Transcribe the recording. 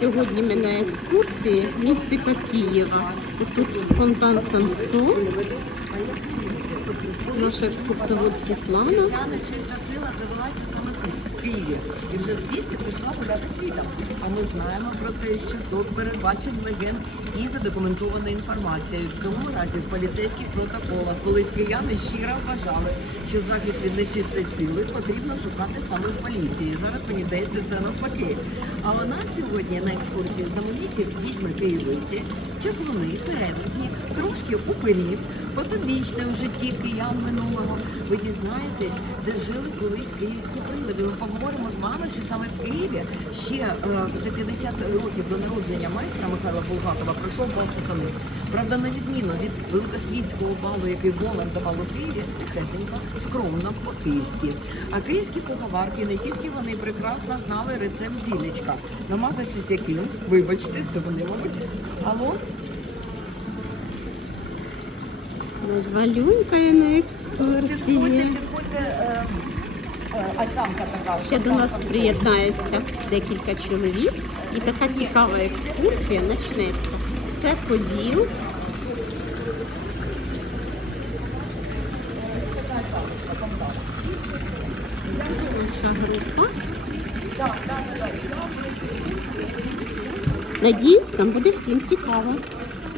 Сьогодні ми на екскурсії містика Києва. Тут фонтан Самсон. Наша екскурсовод Світлана. Нечиста сила завелася саме тут, в Києві, і вже звідси пішла гуляти світом. А ми знаємо про це, що тут передбачень легенд і задокументована інформація. В тому разі в поліцейських протоколах колись кияни щиро вважали, що захист від нечистої сили потрібно шукати саме в поліції. Зараз мені здається, це навпаки. А у нас сьогодні на екскурсії знамениті відьми києвиці, чаклуни, перевертні, трошки упирів, потойбічне у житті киян минулого. Ви дізнаєтесь, де жили колись київські прилади. Ми поговоримо з вами, що саме в Києві ще е, за 50 років до народження майстра Михайла Булгакова пройшов бал сатани. Правда, на відміну від великосвітського балу, який Волар давав у Києві, тихесенько, скромно по-київськи. А київські куховарки не тільки вони прекрасно знали рецепт зілечка, намазавшись яким, вибачте, це вони, мабуть. Алло? Назва люнькає на екскурсії. е, е. Ще до нас приєднається декілька чоловік і така цікава екскурсія почнеться. Це поділ. Наша група. Надіюсь, нам буде всім цікаво.